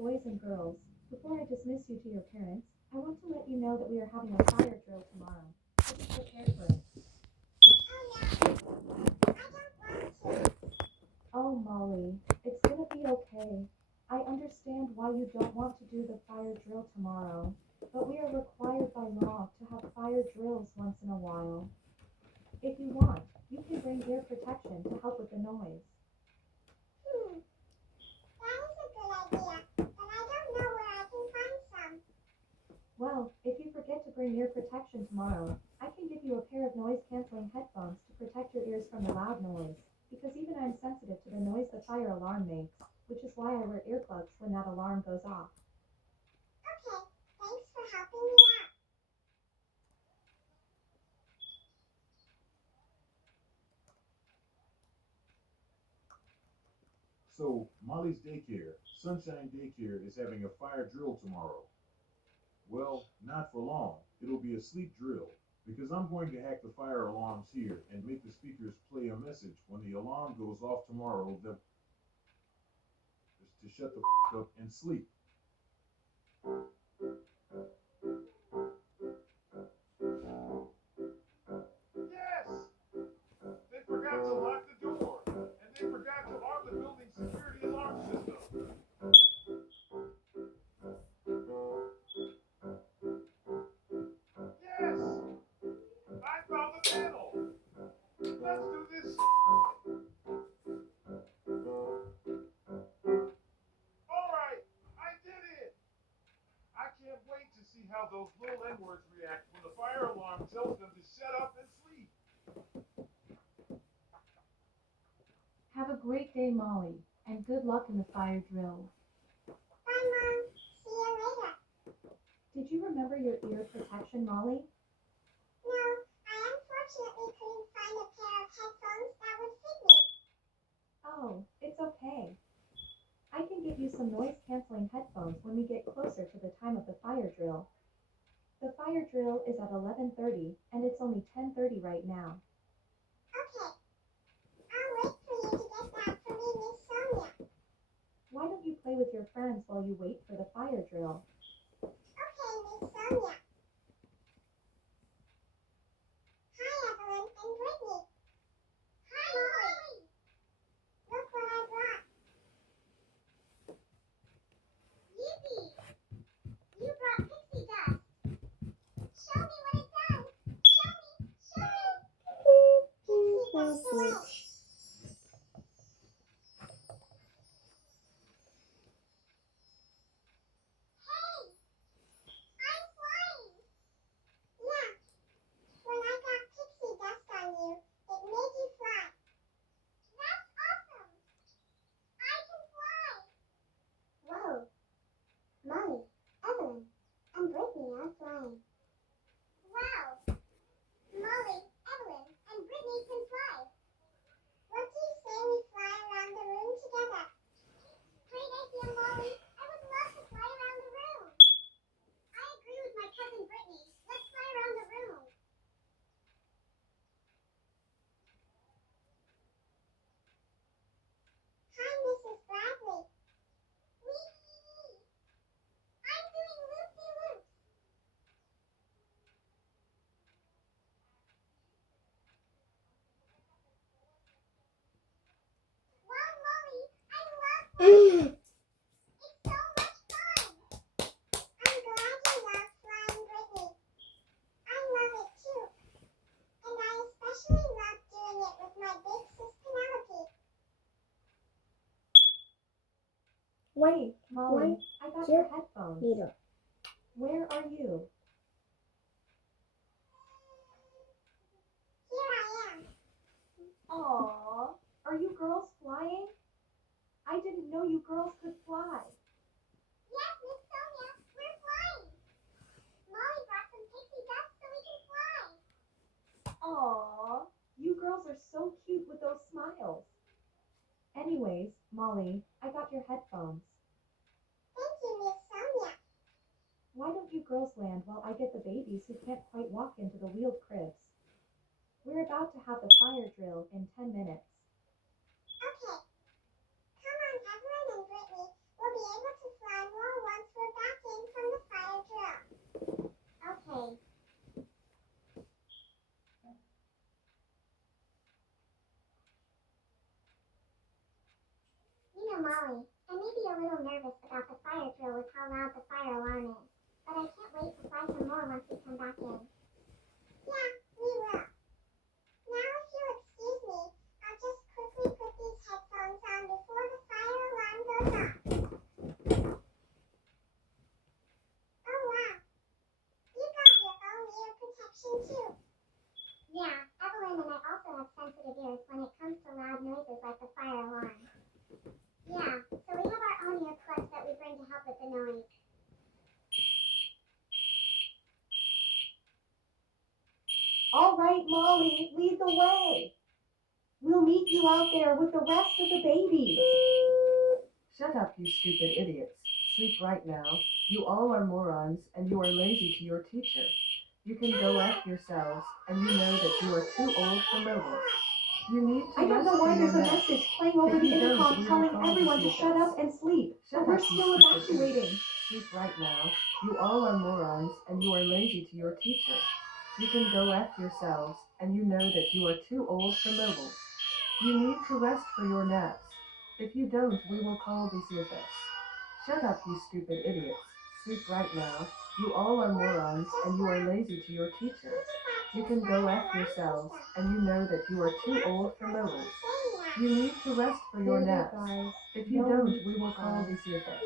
boys and girls, before I dismiss you to your parents, I want to let you know that we are having a fire drill tomorrow. So be prepared for it. Oh, Molly, it's gonna be okay. I understand why you don't want to do the fire drill tomorrow, but we are required by law to have fire drills once in a while. If you want, you can bring ear protection to help with the noise. That is a good idea, but I don't know where I can find some. Well, if you forget to bring ear protection tomorrow, I can give you a pair of noise-canceling headphones to protect your ears from the loud noise, because even I'm sensitive to the noise the fire alarm makes, which is why I wear earplugs when that alarm goes off. Okay, thanks for helping me out. So, Molly's daycare, Sunshine Daycare, is having a fire drill tomorrow. Well, not for long. It'll be a sleep drill because I'm going to hack the fire alarms here and make the speakers play a message when the alarm goes off tomorrow to shut the up and sleep. Yes! They forgot to lock the door, and they forgot to arm the building's security alarm system. Yes! I found the panel! Let's do this! Alright, I did it! I can't wait to see how those little N-words react when the fire alarm tells them to shut up and sleep. Have a great day, Molly, and good luck in the fire drill. Bye, Mom. See you later. Did you remember your ear protection, Molly? No, I unfortunately couldn't find a pair of headphones that would fit me. Oh, it's okay. I can get you some noise-canceling headphones when we get closer to the time of the fire drill. The fire drill is at 11:30, and it's only 10:30 right now. Okay, I'll wait for you to get that for me, Miss Sonia. Why don't you play with your friends while you wait for the fire drill? Okay, Miss Sonia. Hi, Evelyn and Brittany. Hi, Molly. Look what I brought. Yippee! You brought pixie dust. Show me what it does. Show me. Show me. Pixie dust away. Hey, I'm flying. Yeah, when I got pixie dust on you, it made you fly. That's awesome. I can fly. Whoa, Molly, Evelyn, and Brittany are flying. Wow, Molly, Evelyn, and Brittany can fly. What do you say we fly around the room together? Great idea, Molly. I would love to fly around the room. I agree with my cousin Brittany. Let's fly around the room. Hi, Mrs. Bradley. Whee! I'm doing loopy-loops. Wow, Molly, I love flying. It's so much fun. I'm glad you love flying, Brittany. I love it too. And I especially love doing it with my big sis Penelope. Wait, Molly, I got your headphones. Neither. Where are you? Here I am. Aww, are you girls flying? I didn't know you girls could fly. Yes, Miss Sonia, we're flying. Molly brought some pixie dust so we can fly. Aww, you girls are so cute with those smiles. Anyways, Molly, I got your headphones. Thank you, Miss Sonia. Why don't you girls land while I get the babies who can't quite walk into the wheeled cribs? We're about to have the fire drill in 10 minutes. Okay. Come on, Evelyn and Brittany. We'll be able to fly more Molly. I may be a little nervous about the fire drill with how loud the fire alarm is, but I can't wait to fly some more once we come back in. Yeah, we will. Now if you'll excuse me, I'll just quickly put these headphones on before the fire alarm goes off. Oh wow, you got your own ear protection too. Yeah, Evelyn and I also have sensitive ears when it comes to loud noises like the fire alarm. Yeah, so we have our own earplugs that we bring to help with the noise. All right, Molly, lead the way. We'll meet you out there with the rest of the babies. Shut up, you stupid idiots. Sleep right now. You all are morons, and you are lazy to your teacher. You can go F yourselves, and you know that you are too old for mobiles. You need to I don't know why there's a rest. message playing over If the you don't, intercom we will telling call the everyone to CFS. shut up and sleep. Shut But we're up, you still stupid evacuating. idiots. Sleep right now. You all are morons, and you are lazy to your teacher. You can go F yourselves, and you know that you are too old for mobiles. You need to rest for your naps. If you don't, we will call the CFS. Shut up, you stupid idiots. Sleep right now. You all are morons, and you are lazy to your teacher. You can go F yourselves, and you know that you are too old for mobiles. You need to rest for your naps. If you don't, we will call the CFS.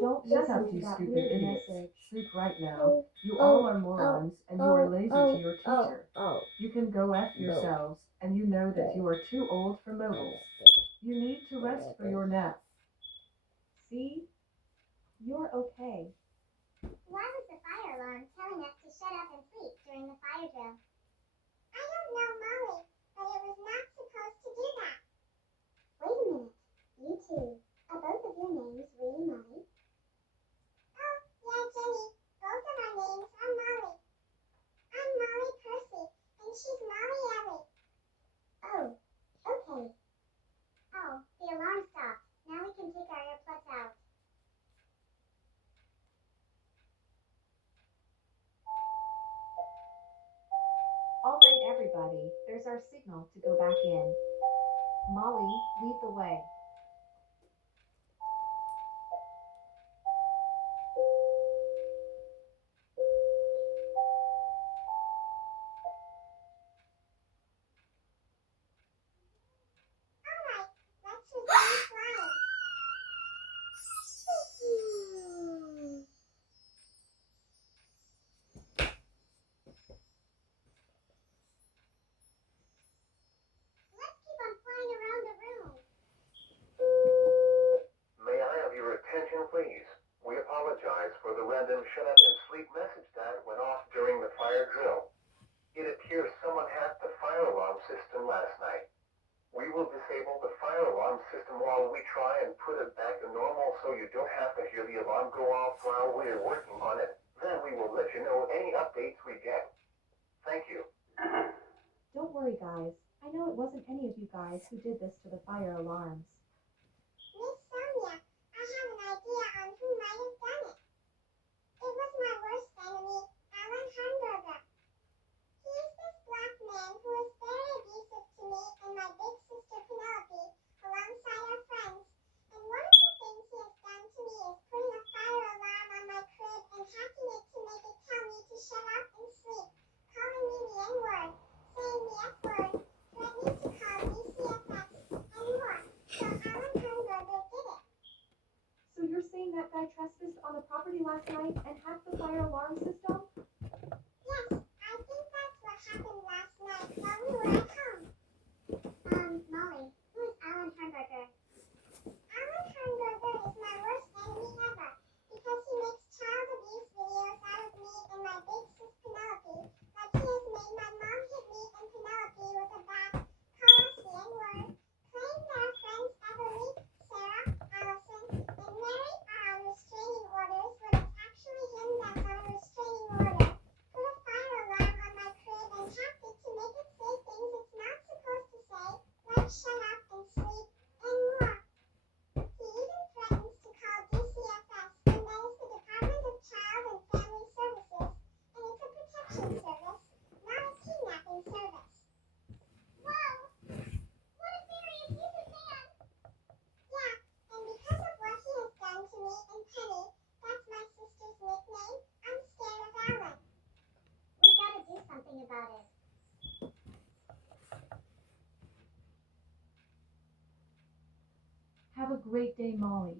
Don't Shut listen up, to you that stupid weird idiots. message. Sleep right now. You all are morons, and you are lazy to your teacher. You can go F yourselves, and you know that you are too old for mobiles. You need to rest for your naps. See? You're okay. Why was the fire alarm telling us to shut up and sleep during the fire drill? I don't know, Molly, but it was not supposed to do that. Wait a minute. You two, are both of your names really Molly? Oh, yeah, Jenny. Both of our names are Molly. I'm Molly Percy, and she's Molly Ellie. Oh, okay. Oh, the alarm stopped. Now we can take our earplugs out. All right, everybody. There's our signal to go back in. Molly, lead the way. All right, let's resume flying. Let's keep on flying around the room. May I have your attention, please? We apologize for the random shut up and sleep message that went off during the fire drill. It appears someone hacked the fire alarm system last night. We will disable the fire alarm system while we try and put it back to normal so you don't have to hear the alarm go off while we're working on it. Then we will let you know any updates we get. Thank you. Don't worry, guys. I know it wasn't any of you guys who did this to the fire alarms. Miss Sonia, I have an idea on who might have done it. It was my worst enemy, Alan Hamburger. He's this black man who is very abusive to me and my big sister Penelope, alongside our friends. And one of the things he has done to me is putting a fire alarm on my crib and hacking it to make it tell me to shut up and sleep, calling me the N-word, saying the F-word, threatening to call DCFS, and more. So Alan Hamburger did it. So you're saying that guy trespassed on the property last night and hacked the fire alarm system? Yes, I think that's what happened last night while we were at home. Molly, who is Alan Hamburger? Alan Hamburger is my worst enemy ever because he makes child abuse videos out of me and my big sis Penelope, like he has made my mom hit me and Penelope with a bat, call us the N-word, claim that our friends Everly, Sarah, Allison, and Mary are on restraining orders when it's actually him that's on a restraining great day, Molly.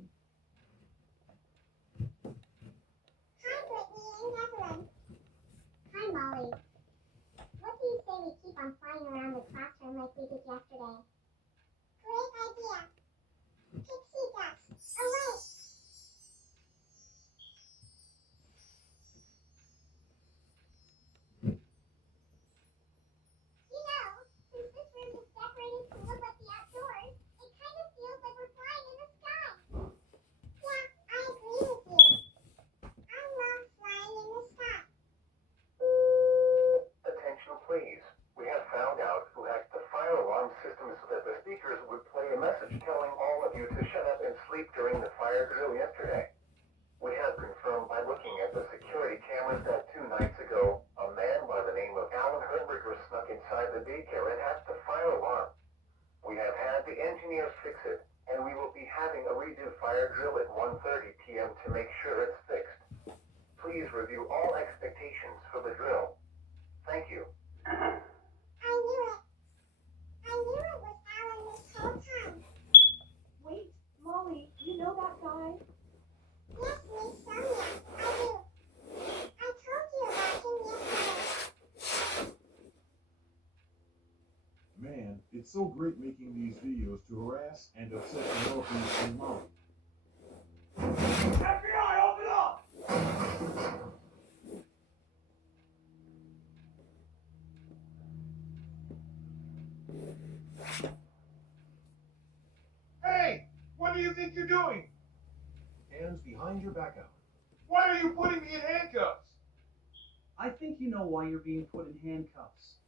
Hi, Brittany and Evelyn. Hi, Molly. What do you say we keep on flying around the classroom like we did yesterday? Great idea. Pixie dust, away! You know, since this room is decorated to look like the outdoors, it kind of feels like we're flying in the sky. Yeah, I agree with you. I love flying in the sky. Attention please. We have found out who hacked the fire alarm system so that the speakers would play a message telling all of you to shut up and sleep during the fire drill yesterday. We have confirmed by looking at the security cameras that 2 nights ago, a man by the name of Alan Herberger snuck inside the daycare and hacked the fire alarm. We have had the engineers fix it, and we will be having a redo fire drill at 1:30 p.m. to make sure it's fixed. Please review all expectations for the drill. Thank you. I knew it. I knew it was Alan this whole time. Wait, Molly, you know that guy? Yes, Miss Sonia, I do. I told you about him yesterday. Man, it's so great making these videos to harass and upset Penelope and Molly. FBI, open up! Hey, what do you think you're doing? Hands behind your back, Alan. Why are you putting me in handcuffs? I think you know why you're being put in handcuffs.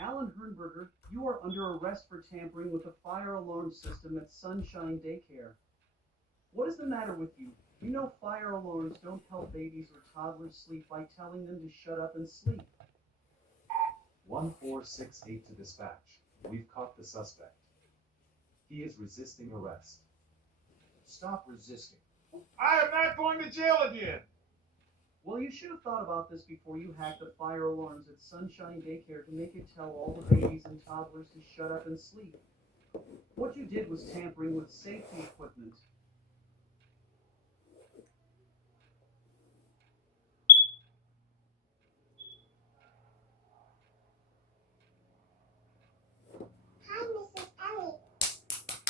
Alan Herberger, you are under arrest for tampering with the fire alarm system at Sunshine Daycare. What is the matter with you? You know fire alarms don't help babies or toddlers sleep by telling them to shut up and sleep. 1468 to dispatch. We've caught the suspect. He is resisting arrest. Stop resisting. I am not going to jail again. Well, you should have thought about this before you hacked the fire alarms at Sunshine Daycare to make it tell all the babies and toddlers to shut up and sleep. What you did was tampering with safety equipment. Hi, Mrs. Ellie.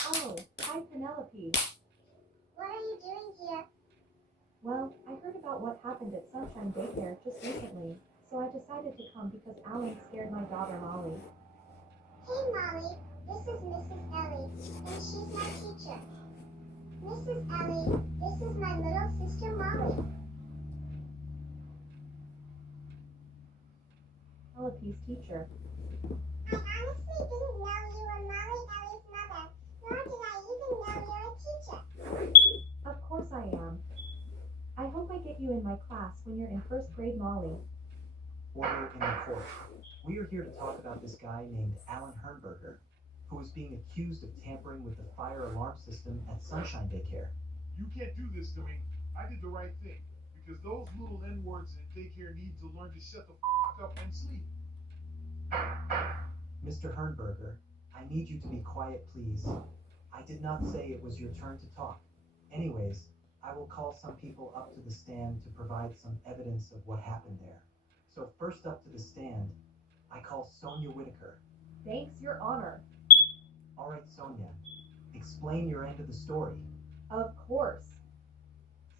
Oh, hi, Penelope. What are you doing here? Well, I heard about what happened at Sunshine Daycare just recently, so I decided to come because Alan scared my daughter Molly. Hey, Molly. This is Mrs. Ellie, and she's my teacher. Mrs. Ellie, this is my little sister Molly. Penelope's teacher. I honestly didn't know you were Molly Ellie's mother, nor did I even know you're a teacher. Of course I am. I hope I get you in my class when you're in first grade, Molly. Order in the court. We are here to talk about this guy named Alan Herberger, who is being accused of tampering with the fire alarm system at Sunshine Daycare. You can't do this to me. I did the right thing, because those little N-words in daycare need to learn to shut the f*** up and sleep. Mr. Herberger, I need you to be quiet, please. I did not say it was your turn to talk. Anyways, I will call some people up to the stand to provide some evidence of what happened there. So first up to the stand, I call Sonia Whitaker. Thanks, Your Honor. All right, Sonia, explain your end of the story. Of course.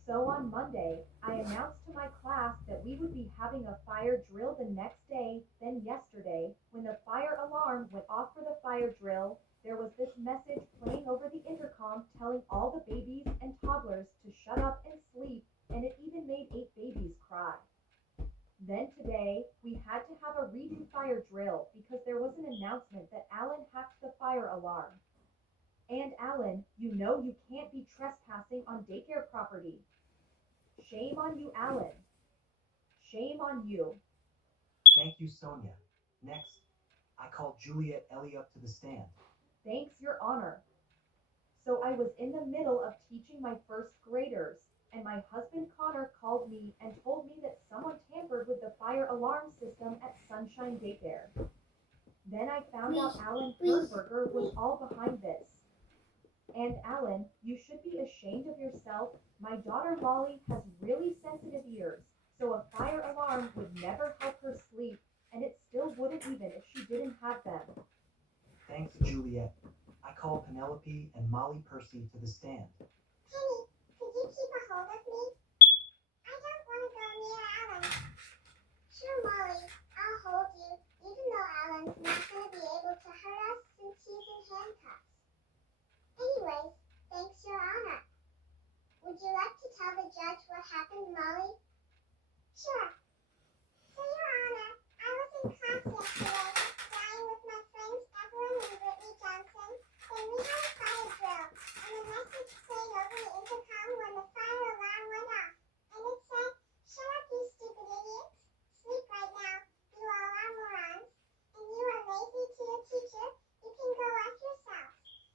So on Monday, I announced to my class that we would be having a fire drill the next day, then yesterday, when the fire alarm went off for the fire drill, there was this message playing over the intercom telling all the babies and toddlers to shut up and sleep, and it even made 8 babies cry. Then today, we had to have a redo fire drill because there was an announcement that Alan hacked the fire alarm. And Alan, you know you can't be trespassing on daycare property. Shame on you, Alan. Shame on you. Thank you, Sonia. Next, I call Juliet Ellie up to the stand. Thanks, Your Honor. So I was in the middle of teaching my first graders, and my husband Connor called me and told me that someone tampered with the fire alarm system at Sunshine Daycare. Then I found out Alan Herberger was all behind this. And Alan, you should be ashamed of yourself. My daughter Molly has really sensitive ears, so a fire alarm would never help her sleep, and it still wouldn't even if she didn't have them. Thanks, Juliet. I call Penelope and Molly Percy to the stand. Penny, could you keep a hold of me? I don't want to go near Alan. Sure, Molly, I'll hold you, even though Alan's not going to be able to hurt us since he's in handcuffs. Anyways, thanks, Your Honor. Would you like to tell the judge what happened, Molly? Sure. So, Your Honor, I was in class yesterday, flying with my friends Evelyn and Brittany Johnson. Then we had a fire drill, and a message played over the intercom when the fire alarm went off. And it said, "Shut up, you stupid idiots. Sleep right now, you all are morons. And you are lazy to your teacher. You can go F yourselves.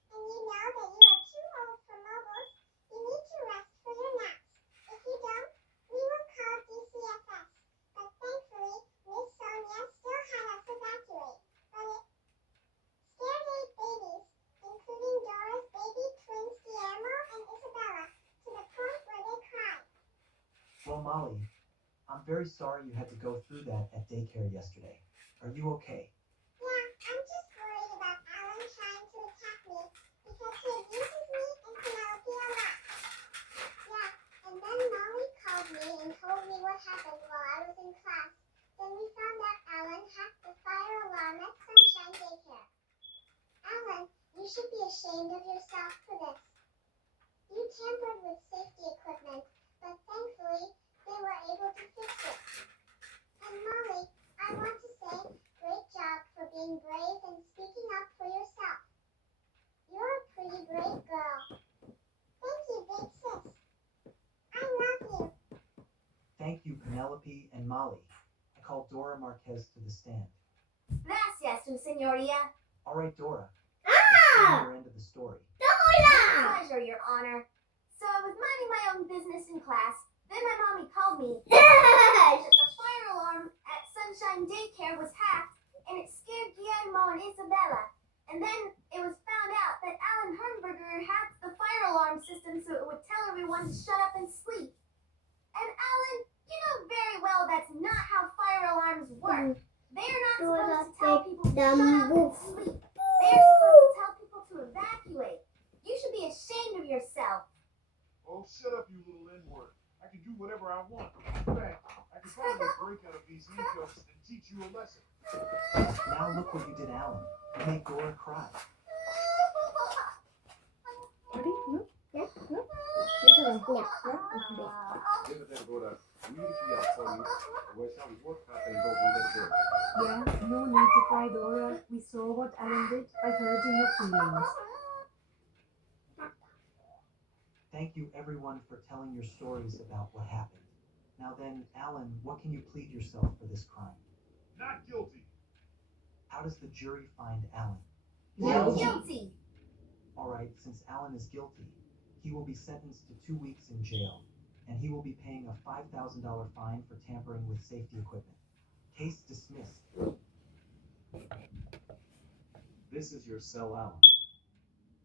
And you know that you are too old for mobiles. You need to rest for your naps. If you don't, we will call DCFS. But thankfully, Miss Sonia still had us evacuate. But it scared 8 babies, including Dora's baby twins Guillermo and Isabella, to the point where they cried." Well, Molly, I'm very sorry you had to go through that at daycare yesterday. Are you okay? Yeah, I'm just worried about Alan trying to attack me because he abuses me and Penelope a lot. Yeah, and then Molly called me and told me what happened while I was in class. Then we found out Alan hacked the fire alarm at Sunshine Daycare. Alan, you should be ashamed of yourself for this. You tampered with safety equipment, but thankfully they were able to fix it. And Molly, I want to say great job for being brave and speaking up for yourself. You're a pretty brave girl. Thank you, big sis. I love you. Thank you, Penelope and Molly. I call Dora Marquez to the stand. Gracias, su señoría. All right, Dora. Explain your end of the story. Pleasure, Your Honor. So I was minding my own business in class. Then my mommy called me that the fire alarm at Sunshine Daycare was hacked, and it scared Guillermo and Isabella. And then it was found out that Alan Hernberger hacked the fire alarm system so it would tell everyone to shut up and sleep. And Alan, you know very well that's not how fire alarms work. They are not supposed to tell people to shut up and sleep. They are supposed to tell people to evacuate. You should be ashamed of yourself. Oh, shut up, you little N-word. I can do whatever I want. In fact, I can probably break out of these handcuffs and teach you a lesson. Now look what you did, Alan. You made Dora cry. Ready? No? No. Deve agora o iniciação, o eixo de work happened over the Yeah, no need to cry, Dora. We saw what Alan did by hurting your feelings. Thank you, everyone, for telling your stories about what happened. Now then, Alan, what can you plead yourself for this crime? Not guilty. How does the jury find Alan? Guilty. All right, since Alan is guilty, he will be sentenced to 2 weeks in jail, and he will be paying a $5,000 fine for tampering with safety equipment. Case dismissed. This is your cell, Alan.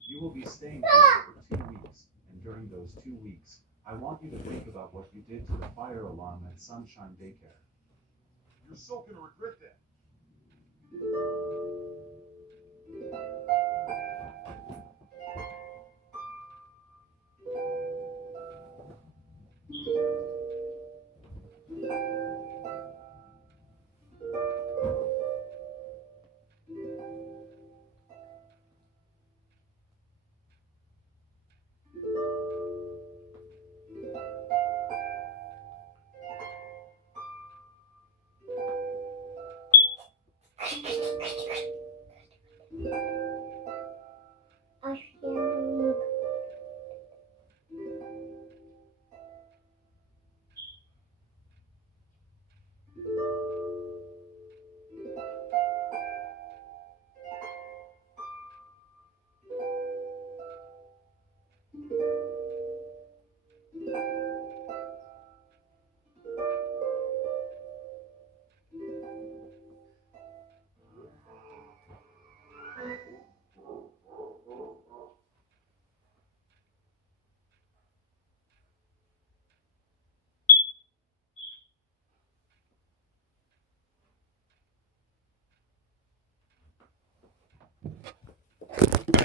You will be staying here for 2 weeks, and during those 2 weeks, I want you to think about what you did to the fire alarm at Sunshine Daycare. You're so gonna regret that.